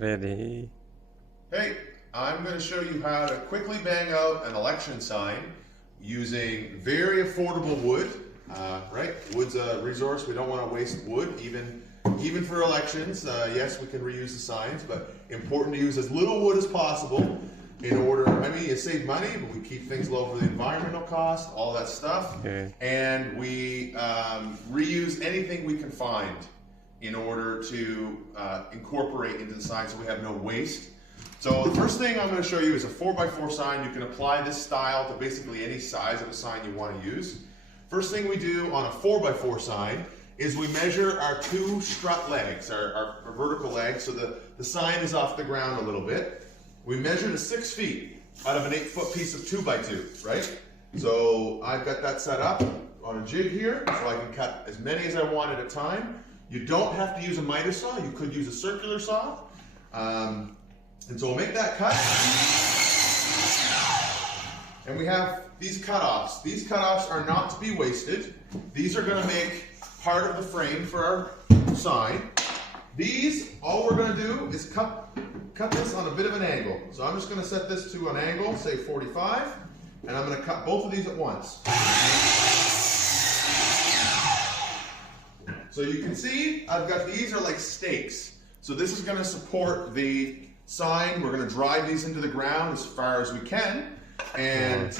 Ready? Hey, I'm going to show you how to quickly bang out an election sign using very affordable wood. Right? Wood's a resource. We don't want to waste wood, even for elections. Yes, we can reuse the signs, but important to use as little wood as possible in order. I mean, you save money, but we keep things low for the environmental cost, all that stuff, and we reuse anything we can find in order to incorporate into the sign so we have no waste. So the first thing I'm going to show you is a 4x4 sign. You can apply this style to basically any size of a sign you want to use. First thing we do on a 4x4 sign is we measure our two strut legs, our vertical legs, so the sign is off the ground a little bit. We measure to 6 feet out of an 8-foot piece of 2x2, right? So I've got that set up on a jig here, so I can cut as many as I want at a time. You don't have to use a miter saw. You could use a circular saw. And so we'll make that cut. And we have these cutoffs. These cutoffs are not to be wasted. These are going to make part of the frame for our sign. These, all we're going to do is cut this on a bit of an angle. So I'm just going to set this to an angle, say 45, and I'm going to cut both of these at once. So you can see I've got these are like stakes. So this is going to support the sign. We're going to drive these into the ground as far as we can. And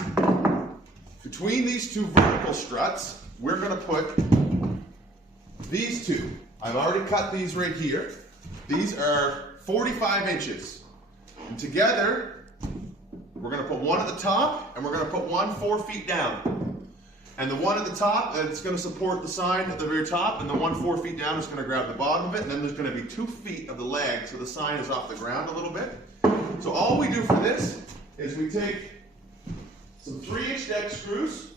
between these two vertical struts, we're going to put these two. I've already cut these right here. These are 45 inches. And together, we're going to put one at the top, and we're going to put one 4 feet down. And the one at the top, it's going to support the sign at the very top, and the one 4 feet down is going to grab the bottom of it, and then there's going to be 2 feet of the leg, so the sign is off the ground a little bit. So all we do for this is we take some 3-inch deck screws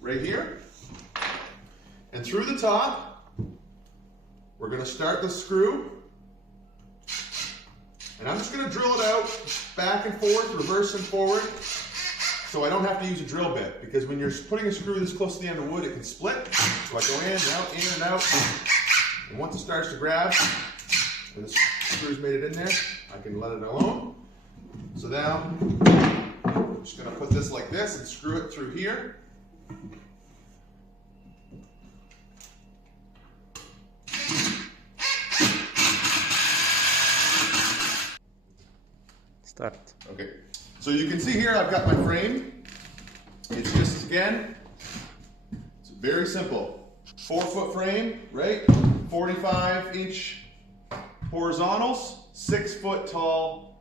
right here, and through the top, we're going to start the screw, and I'm just going to drill it out back and forth, reverse and forward, so I don't have to use a drill bit, because when you're putting a screw this close to the end of wood, it can split. So I go in and out, and once it starts to grab, and the screw's made it in there, I can let it alone. So now, I'm just going to put this like this and screw it through here. Start. Okay, so you can see here I've got my frame. It's just, again, it's very simple. 4-foot frame, right? 45-inch horizontals, 6-foot tall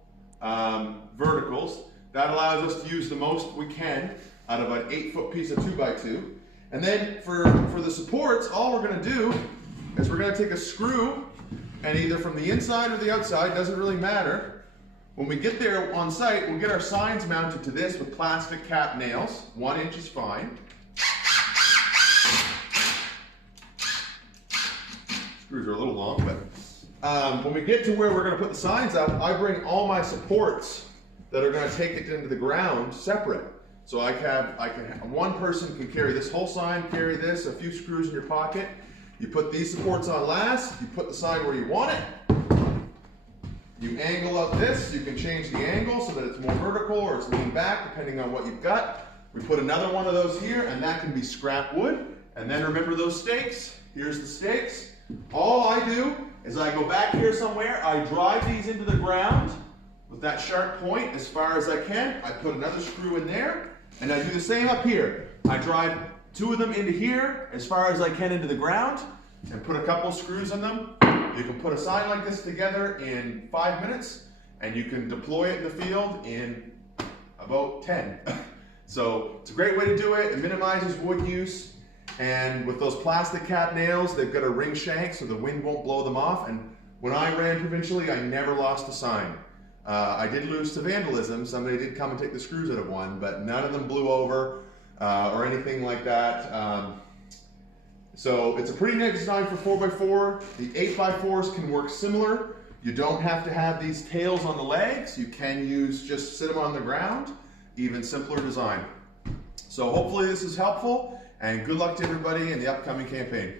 verticals. That allows us to use the most we can out of an 8-foot piece of 2x2. And then for the supports, all we're going to do is we're going to take a screw, and either from the inside or the outside, doesn't really matter. When we get there on site, we'll get our signs mounted to this with plastic cap nails. 1 inch is fine. Screws are a little long, but when we get to where we're going to put the signs up, I bring all my supports that are going to take it into the ground separate. So one person can carry this whole sign, carry this, a few screws in your pocket. You put these supports on last, you put the sign where you want it. You angle up this, you can change the angle so that it's more vertical or it's leaned back depending on what you've got. We put another one of those here, and that can be scrap wood. And then remember those stakes? Here's the stakes. All I do is I go back here somewhere, I drive these into the ground with that sharp point as far as I can. I put another screw in there, and I do the same up here. I drive 2 of them into here as far as I can into the ground, and put a couple screws in them. You can put a sign like this together in 5 minutes, and you can deploy it in the field in about 10. So it's a great way to do it. It minimizes wood use, and with those plastic cap nails, they've got a ring shank so the wind won't blow them off. And when I ran provincially, I never lost a sign. I did lose to vandalism. Somebody did come and take the screws out of one, but none of them blew over or anything like that. So it's a pretty nice design for 4x4. The 8x4s can work similar. You don't have to have these tails on the legs. You can just sit them on the ground. Even simpler design. So hopefully this is helpful, and good luck to everybody in the upcoming campaign.